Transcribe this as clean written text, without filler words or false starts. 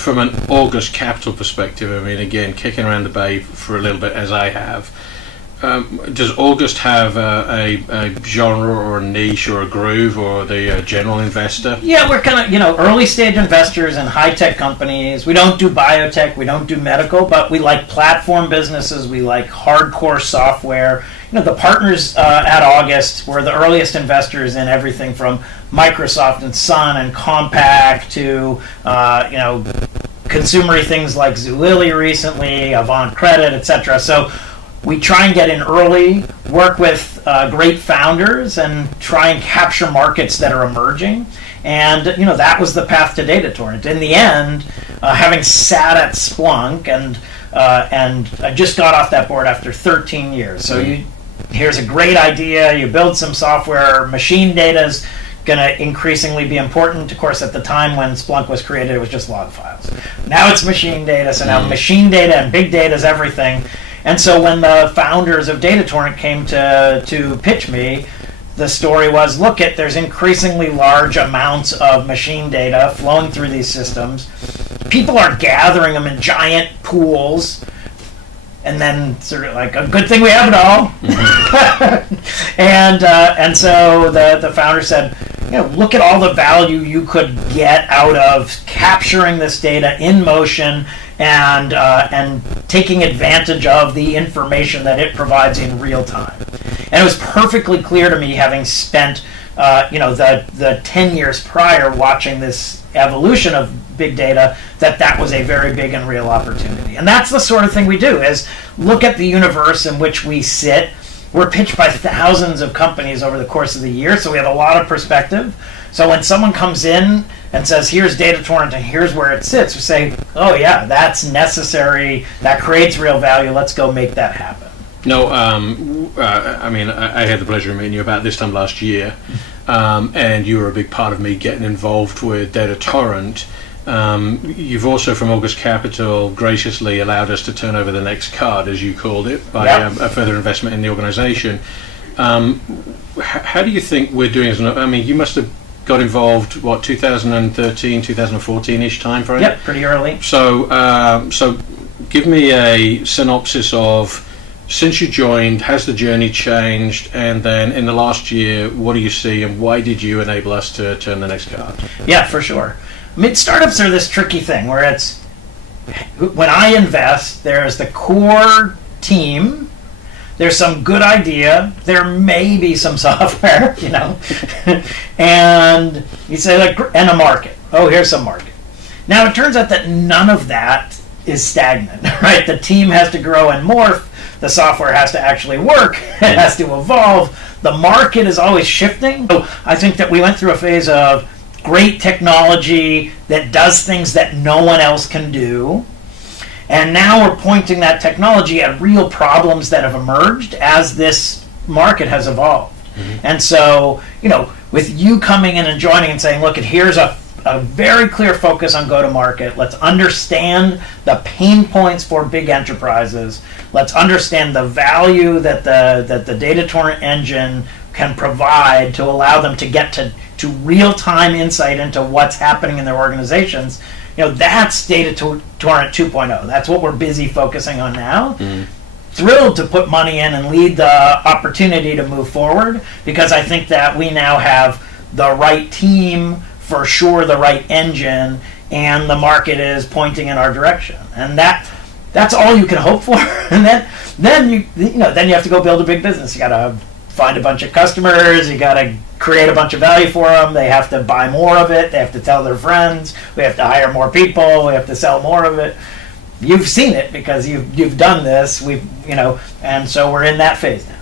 from an August Capital perspective, I mean, again, kicking around the bay for a little bit as I have, does August have a genre or a niche or a groove, or the general investor? Yeah, we're kind of, early stage investors in high tech companies. We don't do biotech, we don't do medical, but we like platform businesses, we like hardcore software. The partners at August were the earliest investors in everything from Microsoft and Sun and Compaq to, consumery things like Zulily recently, Avant Credit, etc. So we try and get in early, work with great founders, and try and capture markets that are emerging. And that was the path to DataTorrent. In the end, having sat at Splunk, and I just got off that board after 13 years. So here's a great idea. You build some software. Machine data is going to increasingly be important. Of course, at the time when Splunk was created, it was just log files. Now it's machine data. So now machine data and big data is everything. And so when the founders of DataTorrent came to pitch me, the story was, there's increasingly large amounts of machine data flowing through these systems. People are gathering them in giant pools, and then sort of like, a good thing we have it all. And so the founder said, look at all the value you could get out of capturing this data in motion and taking advantage of the information that it provides in real time. And it was perfectly clear to me, having spent the 10 years prior watching this evolution of big data, that was a very big and real opportunity. And that's the sort of thing we do, is look at the universe in which we sit. We're pitched by thousands of companies over the course of the year, so we have a lot of perspective. So when someone comes in and says, here's DataTorrent and here's where it sits, we say, oh yeah, that's necessary, that creates real value, let's go make that happen. No, I had the pleasure of meeting you about this time last year, and you were a big part of me getting involved with DataTorrent. You've also, from August Capital, graciously allowed us to turn over the next card, as you called it, by a further investment in the organization. How do you think we're doing as you must have got involved, 2013, 2014-ish time frame? Yep, pretty early. So give me a synopsis of, since you joined, has the journey changed? And then in the last year, what do you see, and why did you enable us to turn the next card? Yeah, for sure. Startups are this tricky thing where it's, when I invest, there's the core team, there's some good idea, there may be some software, and you say, and a market. Oh, here's some market. Now, it turns out that none of that is stagnant, right? The team has to grow and morph. The software has to actually work. It has to evolve. The market is always shifting. So I think that we went through a phase of great technology that does things that no one else can do. And now we're pointing that technology at real problems that have emerged as this market has evolved. And so, with you coming in and joining and saying, look, here's a very clear focus on go-to-market. Let's understand the pain points for big enterprises. Let's understand the value that the DataTorrent engine can provide to allow them to get to real-time insight into what's happening in their organizations. That's DataTorrent 2.0. That's what we're busy focusing on now. Thrilled to put money in and lead the opportunity to move forward, because I think that we now have the right team, for sure the right engine, and the market is pointing in our direction. And that's all you can hope for. And then you have to go build a big business. You got to find a bunch of customers, you got to create a bunch of value for them, they have to buy more of it, they have to tell their friends, we have to hire more people, we have to sell more of it. You've seen it because you've done this, and so we're in that phase now.